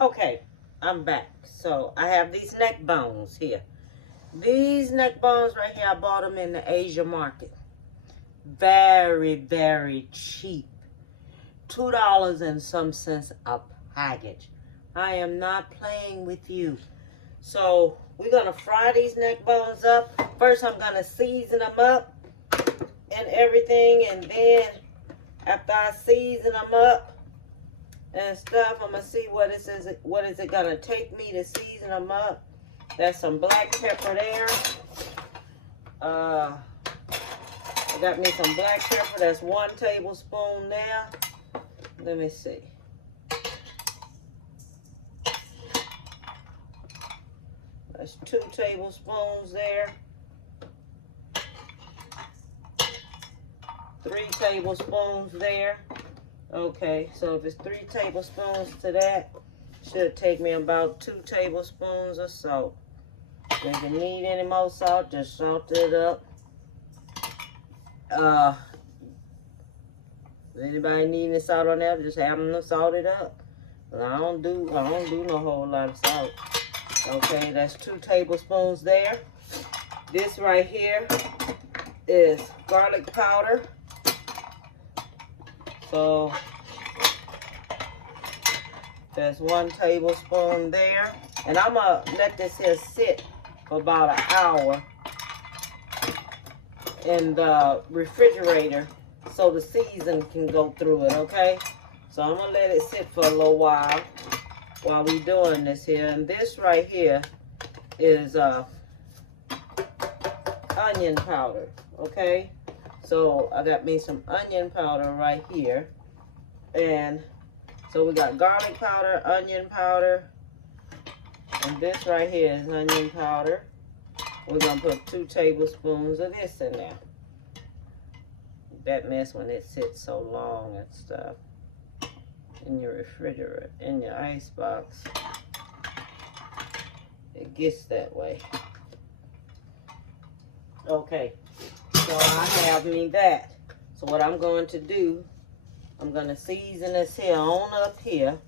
Okay, I'm back. So I have these neck bones here. These neck bones right here, I bought them in the Asia market. Very, very cheap. $2 and some cents a package. I am not playing with you. So we're gonna fry these neck bones up. First, I'm gonna season them up and everything, and then after I season them up and stuff, I'm gonna see what is it gonna take me to season them up. There's some black pepper there. I got me some black pepper. That's 1 tablespoon there. Let me see. That's 2 tablespoons there. 3 tablespoons there. Okay, so if it's 3 tablespoons to that, should take me about 2 tablespoons of salt. If you need any more salt, just salt it up. Anybody need any salt on there, just have them to salt it up. But I don't do no whole lot of salt. Okay, that's 2 tablespoons there. This right here is garlic powder. So there's 1 tablespoon there. And I'm gonna let this here sit for about an hour in the refrigerator so the season can go through it, okay? So I'm gonna let it sit for a little while we doing this here. And this right here is onion powder, okay? So I got me some onion powder right here. And so we got garlic powder, onion powder, and this right here is onion powder. We're gonna put 2 tablespoons of this in there. That mess when it sits so long and stuff in your refrigerator, in your ice box. It gets that way. Okay, so I have me that. So what I'm going to do, I'm going to season this here on up here.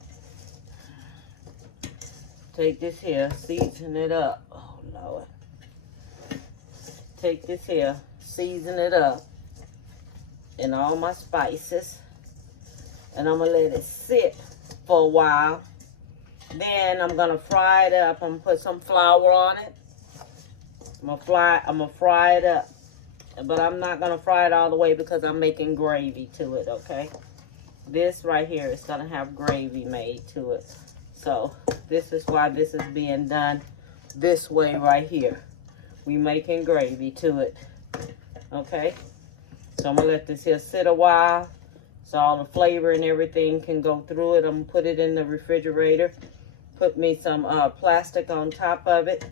Take this here, season it up. Oh, Lord. Take this here, season it up in all my spices. And I'm going to let it sit for a while. Then I'm going to fry it up. I'm going to put some flour on it. I'm gonna fry it up. But I'm not going to fry it all the way because I'm making gravy to it, okay? This right here is going to have gravy made to it. So this is why this is being done this way right here. We making gravy to it, okay? So I'm going to let this here sit a while so all the flavor and everything can go through it. I'm going to put it in the refrigerator. Put me some plastic on top of it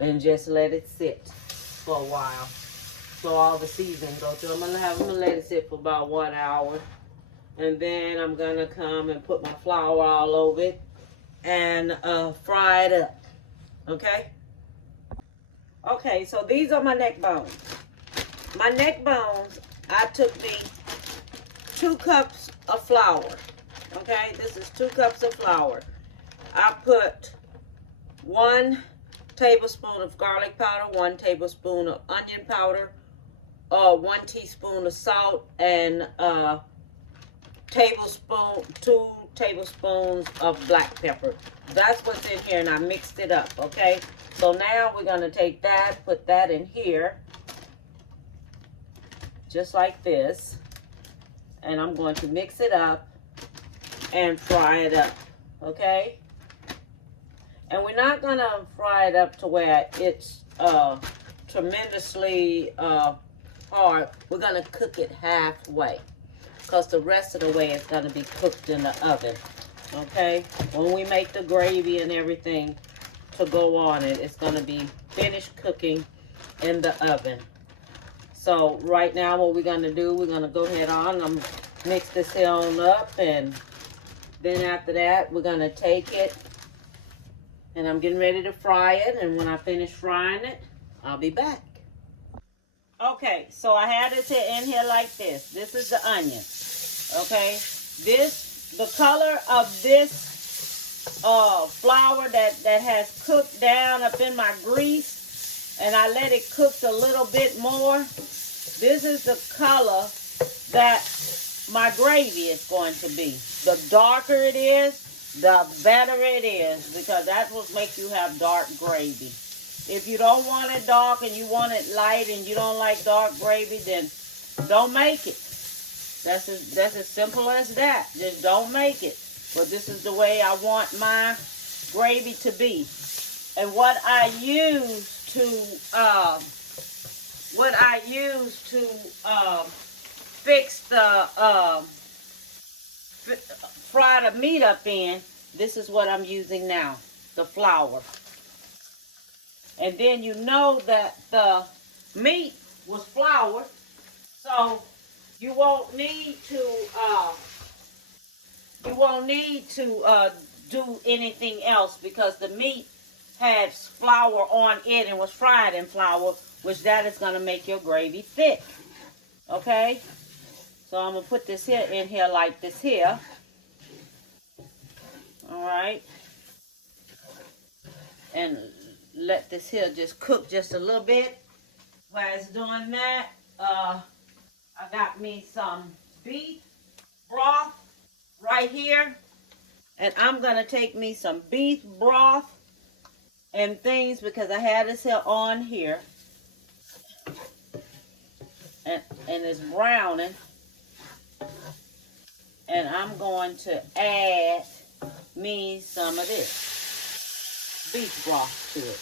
and just let it sit for a while so all the seasoning goes through. I'm gonna let it sit for about 1 hour, and then I'm gonna come and put my flour all over it and fry it up. Okay. Okay, so these are my neck bones. My neck bones, I took me 2 cups of flour. Okay, this is 2 cups of flour. I put 1 tablespoon of garlic powder, 1 tablespoon of onion powder, 1 teaspoon of salt, and 2 tablespoons of black pepper. That's what's in here, and I mixed it up, okay? So now we're gonna take that, put that in here, just like this, and I'm going to mix it up and fry it up, okay? And we're not gonna fry it up to where it's tremendously hard. We're gonna cook it halfway, because the rest of the way it's gonna be cooked in the oven, okay? When we make the gravy and everything to go on it, it's gonna be finished cooking in the oven. So right now what we're gonna do, we're gonna go ahead on, mix this here on up, and then after that we're gonna take it and I'm getting ready to fry it, and when I finish frying it, I'll be back. Okay, so I had it in here like this. This is the onion, okay? The color of this flour that has cooked down up in my grease, and I let it cook a little bit more. This is the color that my gravy is going to be. The darker it is, the better it is, because that's what makes you have dark gravy. If you don't want it dark and you want it light and you don't like dark gravy, then don't make it. That's as simple as that. Just don't make it. But this is the way I want my gravy to be. And what I use to fix the fry the meat up in, this is what I'm using now, the flour. And then you know that the meat was floured, so you won't need to do anything else, because the meat had flour on it and was fried in flour, which that is going to make your gravy thick. Okay? So I'm going to put this here in here like this here. Alright? And let this here just cook just a little bit. While it's doing that, I got me some beef broth right here. And I'm going to take me some beef broth and things, because I had this here on here. And it's browning. And I'm going to add me some of this beef broth to it.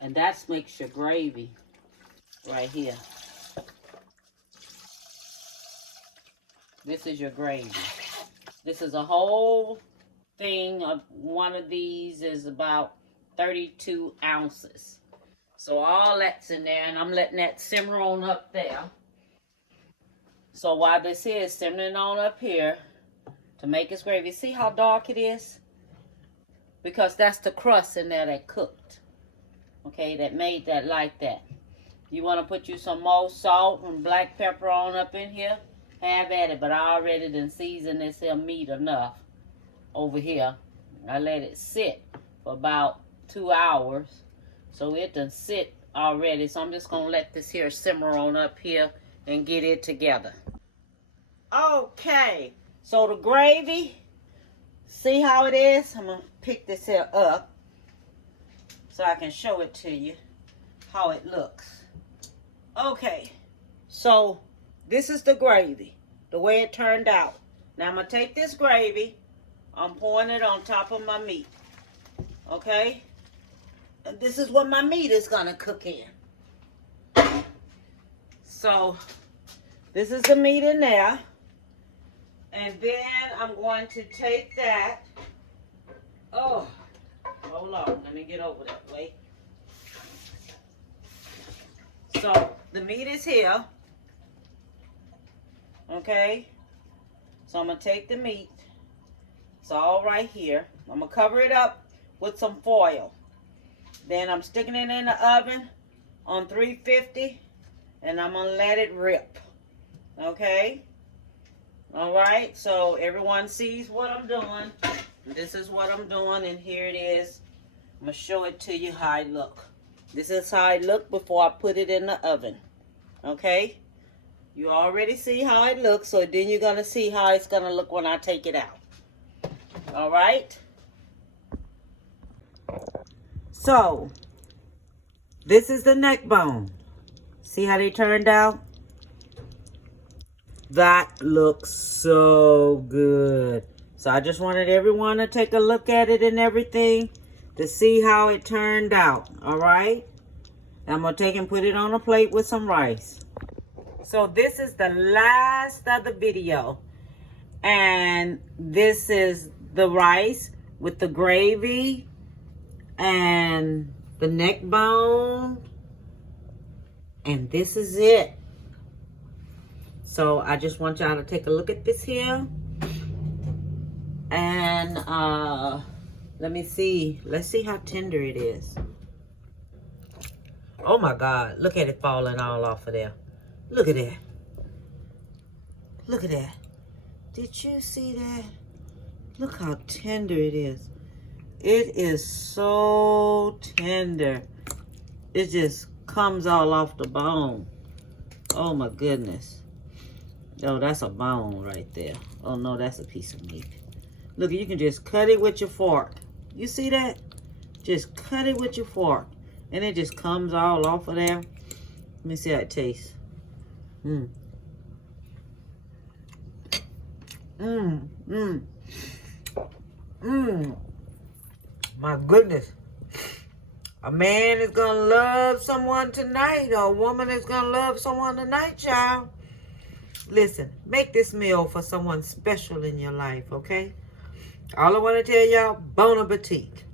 And that makes your gravy right here. This is your gravy. This is a whole thing. One of these is about 32 ounces. So all that's in there, and I'm letting that simmer on up there. So while this here is simmering on up here to make its gravy, see how dark it is? Because that's the crust in there that cooked. Okay, that made that like that. You want to put you some more salt and black pepper on up in here? Have at it, but I already done seasoned this here meat enough over here. I let it sit for about 2 hours. So it done sit already. So I'm just going to let this here simmer on up here and get it together. Okay, so the gravy, see how it is? I'm going to pick this here up so I can show it to you how it looks. Okay, so this is the gravy, the way it turned out. Now I'm going to take this gravy, I'm pouring it on top of my meat. Okay? And this is what my meat is going to cook in. So, this is the meat in there. And then I'm going to take that. Oh, hold on. Let me get over that way. So, the meat is here. Okay? So, I'm going to take the meat. It's all right here. I'm going to cover it up with some foil. Then I'm sticking it in the oven on 350. And I'm going to let it rip. Okay? Alright, so everyone sees what I'm doing. This is what I'm doing, and here it is. I'm going to show it to you how it look. This is how it look before I put it in the oven. Okay? You already see how it looks, so then you're going to see how it's going to look when I take it out. Alright? So, this is the neck bone. See how they turned out? That looks so good. So I just wanted everyone to take a look at it and everything to see how it turned out. Alright? I'm going to take and put it on a plate with some rice. So this is the last of the video. And this is the rice with the gravy and the neck bone. And this is it. So I just want y'all to take a look at this here. And let me see. Let's see how tender it is. Oh my God. Look at it falling all off of there. Look at that. Look at that. Did you see that? Look how tender it is. It is so tender. It just comes all off the bone. Oh my goodness. Oh, that's a bone right there. Oh no, that's a piece of meat. Look, you can just cut it with your fork. You see that? Just cut it with your fork. And it just comes all off of there. Let me see how it tastes. Mmm. Mmm. Mmm. Mmm. My goodness. A man is going to love someone tonight. Or a woman is going to love someone tonight, child. Listen, make this meal for someone special in your life, okay? All I want to tell y'all, bon appetit.